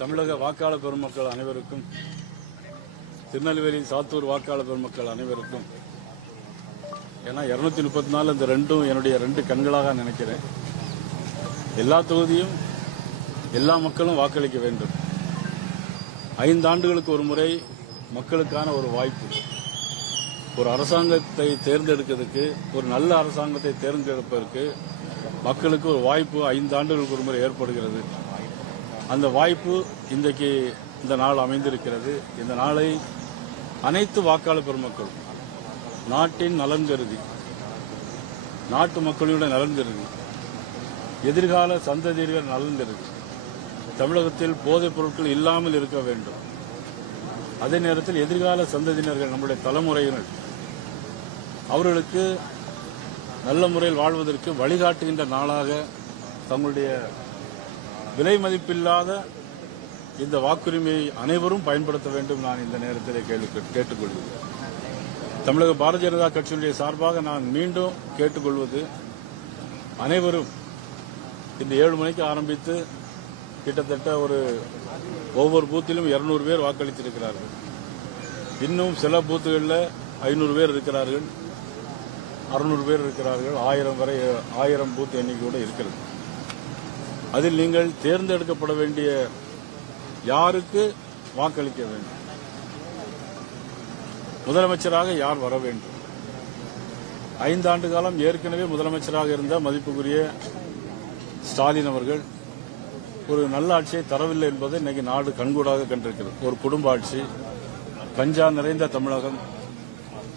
தமிழக வாக்காளர் பெருமக்கள் அனைவருக்கும், திருநெல்வேலி சாத்தூர் வாக்காளர் பெருமக்கள் அனைவருக்கும், ஏன்னா 234 இந்த ரெண்டும் என்னுடைய 2 கண்களாக நினைக்கிறேன். எல்லா தொகுதியும் எல்லா மக்களும் வாக்களிக்க வேண்டும். 5 ஆண்டுகளுக்கு ஒரு முறை மக்களுக்கான ஒரு வாய்ப்பு. ஒரு அரசாங்கத்தை தேர்ந்தெடுக்கிறதுக்கு, ஒரு நல்ல அரசாங்கத்தை தேர்ந்தெடுப்பதற்கு மக்களுக்கு ஒரு வாய்ப்பு 5 ஆண்டுகளுக்கு ஒரு முறை ஏற்படுகிறது. அந்த வாய்ப்பு இன்றைக்கு இந்த நாள் அமைந்திருக்கிறது. இந்த நாளை அனைத்து வாக்காளர் பெருமக்கள் நாட்டின் நலன் கருதி, நாட்டு மக்களுடைய நலன் கருதி, எதிர்கால சந்ததியர்கள் நலன் கருதி தமிழகத்தில் போதைப் பொருட்கள் இல்லாமல் இருக்க வேண்டும். அதே நேரத்தில் எதிர்கால சந்ததியினர்கள், நம்முடைய தலைமுறையினர், அவர்களுக்கு நல்ல முறையில் வாழ்வதற்கு வழிகாட்டுகின்ற நாளாக தங்களுடைய விலை மதிப்பில்லாத இந்த வாக்குரிமையை அனைவரும் பயன்படுத்த வேண்டும். நான் இந்த நேரத்தில் கேட்டுக்கொள்கிறேன். தமிழக பாரதிய ஜனதா கட்சியினுடைய சார்பாக நான் மீண்டும் கேட்டுக்கொள்வது, அனைவரும் இந்த 7 மணிக்கு ஆரம்பித்து கிட்டத்தட்ட ஒவ்வொரு பூத்திலும் 200 பேர் வாக்களித்திருக்கிறார்கள். இன்னும் சில பூத்துகளில் 500 பேர் இருக்கிறார்கள், 600 பேர் இருக்கிறார்கள், 1000 பூத் எண்ணிக்கை கூட இருக்கிறது. அதில் நீங்கள் தேர்ந்தெடுக்கப்பட வேண்டிய யாருக்கு வாக்களிக்க வேண்டும், முதலமைச்சராக யார் வர வேண்டும். 5 ஆண்டு காலம் ஏற்கனவே முதலமைச்சராக இருந்த மதிப்புக்குரிய ஸ்டாலின் அவர்கள் ஒரு நல்ல ஆட்சியை தரவில்லை என்பதை இன்னைக்கு நாடு கண்கூடாக கண்டிருக்கிறது. ஒரு குடும்ப ஆட்சி, கஞ்சா நிறைந்த தமிழகம்,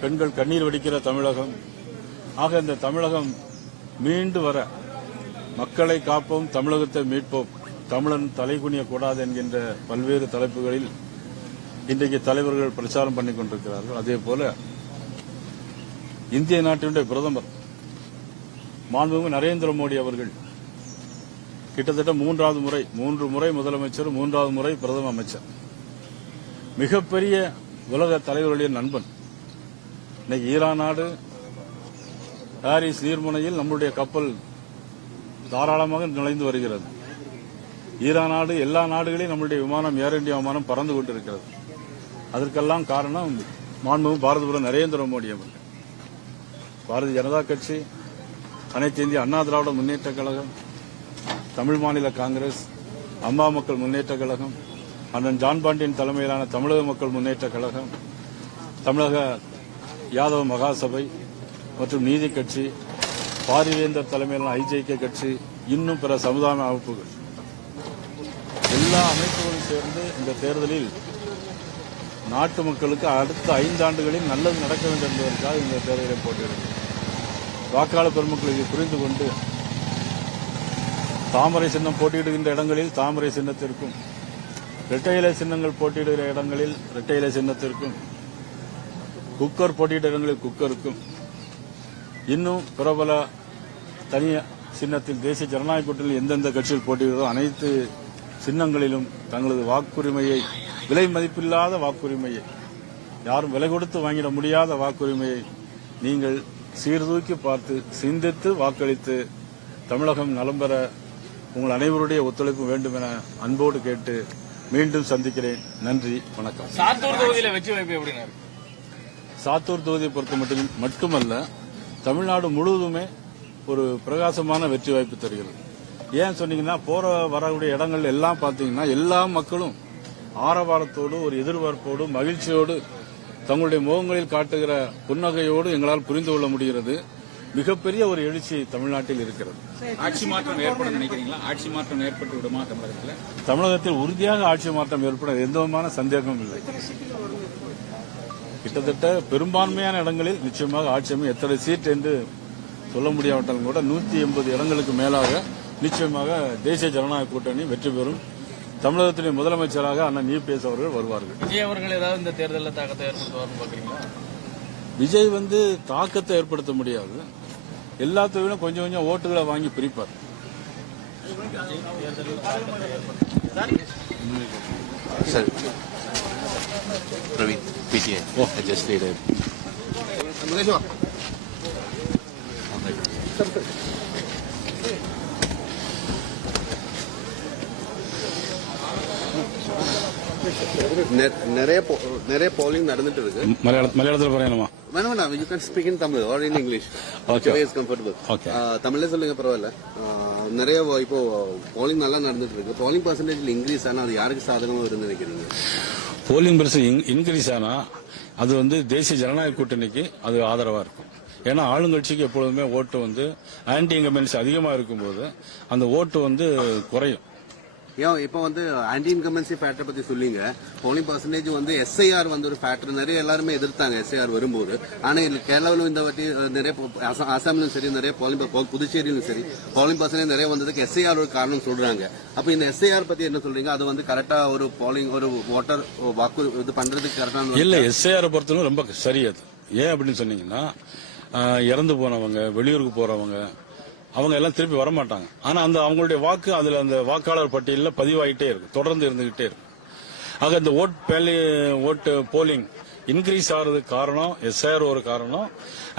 பெண்கள் கண்ணீர் வடிக்கிற தமிழகம். ஆக இந்த தமிழகம் மீண்டு வர, மக்களை காப்போம், தமிழகத்தை மீட்போம், தமிழன் தலைகுனியக்கூடாது என்கின்ற பல்வேறு தலைப்புகளில் இன்றைக்கு தலைவர்கள் பிரச்சாரம் பண்ணிக் கொண்டிருக்கிறார்கள். அதேபோல இந்திய நாட்டினுடைய பிரதமர் மாண்புமிகு நரேந்திர மோடி அவர்கள் கிட்டத்தட்ட 3 முறை முதலமைச்சர், 3வது முறை பிரதம அமைச்சர், மிகப்பெரிய உலக தலைவர்களுடைய நண்பன். இன்னைக்கு ஈரான் நாடு பாரிஸ் நீர்முனையில் நம்முடைய கப்பல் தாராளமாக நுழைந்து வருகிறது. ஈரான் நாடு எல்லா நாடுகளையும் நம்முடைய விமானம், ஏர் இந்தியா விமானம் பறந்து கொண்டிருக்கிறது. அதற்கெல்லாம் காரணம் மாண்புமிகு பாரத நரேந்திர மோடி அவர்கள். பாரதிய ஜனதா கட்சி, அனைத்து இந்திய அண்ணா திராவிட முன்னேற்ற கழகம், தமிழ் மாநில காங்கிரஸ், அம்மா மக்கள் முன்னேற்ற கழகம், அண்ணன் ஜான் பாண்டியன் தலைமையிலான தமிழக மக்கள் முன்னேற்ற கழகம், தமிழக யாதவ மகாசபை மற்றும் நீதி கட்சி, பாரிவேந்தர் தலைமையிலான ஐஜேகே கட்சி, இன்னும் பிற சமுதாய அமைப்புகள், எல்லா அமைப்புகளும் சேர்ந்து இந்த தேர்தலில் நாட்டு மக்களுக்கு அடுத்த 5 ஆண்டுகளில் நல்லது நடக்க வேண்டும் என்பதற்காக இந்த தேர்தலை போட்டியிடுகிறது. வாக்காளர் பெருமக்கள் இதை புரிந்து கொண்டு தாமரை சின்னம் போட்டியிடுகின்ற இடங்களில் தாமரை சின்னத்திற்கும், இரட்டை இலை சின்னங்கள் போட்டியிடுகிற இடங்களில் இரட்டை இலை சின்னத்திற்கும், குக்கர் போட்டியிட்ட இடங்களில் குக்கருக்கும், இன்னும் பிரபல தனி சின்னத்தில் தேசிய ஜனநாயக கூட்டணியில் எந்தெந்த கட்சியில் போட்டியிடுதோ அனைத்து சின்னங்களிலும் தங்களது வாக்குரிமையை, விலை மதிப்பில்லாத வாக்குரிமையை, யாரும் விலை கொடுத்து வாங்கிட முடியாத வாக்குரிமையை நீங்கள் சீர்தூக்கி பார்த்து சிந்தித்து வாக்களித்து தமிழகம் நலம் பெற உங்கள் அனைவருடைய ஒத்துழைப்பு வேண்டும் என அன்போடு கேட்டு மீண்டும் சந்திக்கிறேன். நன்றி, வணக்கம். சாத்தூர் தொகுதியில் வெற்றி வாய்ப்பு எப்படிங்க? சாத்தூர் தொகுதியை பொறுத்த மட்டுமல்ல, தமிழ்நாடு முழுவதுமே ஒரு பிரகாசமான வெற்றி வாய்ப்பு தருகிறது. ஏன் சொன்னீங்கன்னா, வரக்கூடிய இடங்கள் எல்லாம் பார்த்தீங்கன்னா எல்லா மக்களும் ஆரவாரத்தோடு, ஒரு எதிர்பார்ப்போடு, மகிழ்ச்சியோடு, தங்களுடைய முகங்களில் காட்டுகிற புன்னகையோடு எங்களால் புரிந்து கொள்ள முடிகிறது. மிகப்பெரிய ஒரு எழுச்சி தமிழ்நாட்டில் இருக்கிறது. ஆட்சி மாற்றம் ஏற்படும் நினைக்கிறீங்களா? ஆட்சி மாற்றம் ஏற்பட்டு விடுமா தமிழகத்தில்? தமிழகத்தில் உறுதியாக ஆட்சி மாற்றம் ஏற்பட எந்த விதமான சந்தேகமும் இல்லை. கிட்டத்தட்ட பெரும்பான்மையான இடங்களில் நிச்சயமாக ஆட்சி அமையும். எத்தனை சீட் என்று சொல்ல முடியாவிட்டாலும் கூட 180 இடங்களுக்கு மேலாக நிச்சயமாக தேசிய ஜனநாயக கூட்டணி வெற்றி பெறும். தமிழகத்தினுடைய முதலமைச்சராக அண்ணன் இபிஎஸ் அவர்கள் வருவார்கள். விஜய் அவர்கள் ஏதாவது இந்த தேர்தலில் தாக்கத்தை ஏற்படுத்துவார்னு பாக்குறீங்களா? விஜய் தாக்கத்தை ஏற்படுத்த முடியாது. எல்லாத்துக்கும் கொஞ்சம் கொஞ்சம் ஓட்டுகளை வாங்கி பிரிப்பார். Sir, Praveen, PTI. Oh. I just did it. நிறைய போலிங் நடந்துட்டு இருக்கு. மலையாளத்தில் പറയணுமா? வேணாம், you can speak in Tamil or in English. Okay. Is comfortable. Okay. தமிழ்ல சொல்லுங்க, பரவாயில்ல. நிறைய இப்போ போலிங் நல்லா நடந்துட்டு இருக்கு. போலிங் பர்சன்டேஜ் இன்க்ரீஸ் ஆனா அது யாருக்கு சாதகமா இருந்து நினைக்கிறீங்க? போலிங் பெர்சன்ட் இன்க்ரீஸ் ஆனா அது வந்து தேசிய ஜனநாயக கூட்டணிக்கு அது ஆதரவா இருக்கும். ஏன்னா ஆளுங்கட்சிக்கு எப்பொழுதுமே ஓட்டு வந்து ஆன்டி இன்கம்பன்சி அதிகமா இருக்கும்போது அந்த ஓட்டு வந்து குறையும். ஏன் இப்போ வந்து ஆன்டி இன்கம்பன்சி ஃபேக்டர் பத்தி சொல்லிங்க. போலிங் பர்சன்டேஜ் வந்து எஸ்ஐஆர் வந்து ஒரு ஃபேக்டர். நிறைய எல்லாருமே எதிர்த்தாங்க எஸ்ஐஆர் வரும்போது. ஆனா கேரளாவிலும் இந்த வாட்டி நிறைய அசாமிலும் சரி, நிறைய புதுச்சேரியிலும் சரி போலிங் பர்சன்டேஜ் நிறைய வந்ததுக்கு எஸ்ஐஆர் ஒரு காரணம் சொல்றாங்க. அப்ப இந்த எஸ்ஐஆர் பத்தி என்ன சொல்றீங்க? அது வந்து கரெக்டா ஒரு போலிங் ஒரு ஓட்டர் வாக்கு இது பண்றதுக்கு கரெக்டான இல்ல, எஸ்ஐஆர் பொறுத்தவரை ரொம்ப சரி. அது ஏன் அப்படின்னு சொன்னீங்கன்னா, இறந்து போனவங்க, வெளியூருக்கு போறவங்க, அவங்க எல்லாம் திருப்பி வரமாட்டாங்க. ஆனா அந்த அவங்களுடைய வாக்கு அதுல அந்த வாக்காளர் பட்டியலில் பதிவாயிட்டே இருக்கும், தொடர்ந்து இருந்துகிட்டே இருக்கும். ஆக இந்த ஓட்டு போலிங் இன்க்ரீஸ் ஆகிறதுக்கு காரணம் எஸ்ஐஆர் ஒரு காரணம்,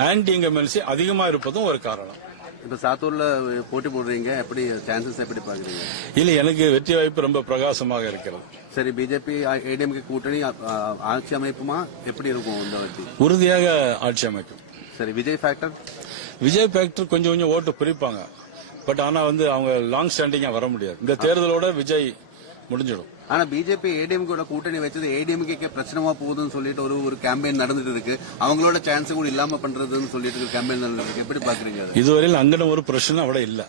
ஆன்டி இன்கம்பன்சி அதிகமா இருப்பதும் ஒரு காரணம். இப்ப சாத்தூர்ல போட்டி போடுறீங்க, எப்படி சான்சஸ் எப்படி பாக்குறீங்க? இல்ல, எனக்கு வெற்றி வாய்ப்பு ரொம்ப பிரகாசமாக இருக்கிறது. சரி, பிஜேபி ஏடிஎம்கே கூட்டணி ஆட்சி அமைப்புமா எப்படி இருக்கும் இந்த வாட்டி? உறுதியாக ஆட்சி அமைக்கும். சரி, விஜய் ஃபேக்டர் கொஞ்சம் கொஞ்சம் ஓட்டு பிரிப்பாங்க. பட் ஆனா வந்து அவங்க லாங் ஸ்டாண்டிங்கா வர முடியாது. இந்த தேர்தலோட விஜய் முடிஞ்சிடும். ஆனா பிஜேபி ஏடிஎம்கே கூட்டணி வச்சது ஏடிஎம்கே பிரச்சனமா போகுதுன்னு சொல்லிட்டு ஒரு கேம்பெயின் நடந்துட்டு இருக்கு. அவங்களோட சான்ஸ் கூட இல்லாம பண்றதுன்னு சொல்லிட்டு கேம்பெயின் நடந்துட்டு இருக்கு. எப்படி பாக்குறீங்க? இதுவரையில் அங்கன ஒரு பிரச்சனை அவட இல்ல.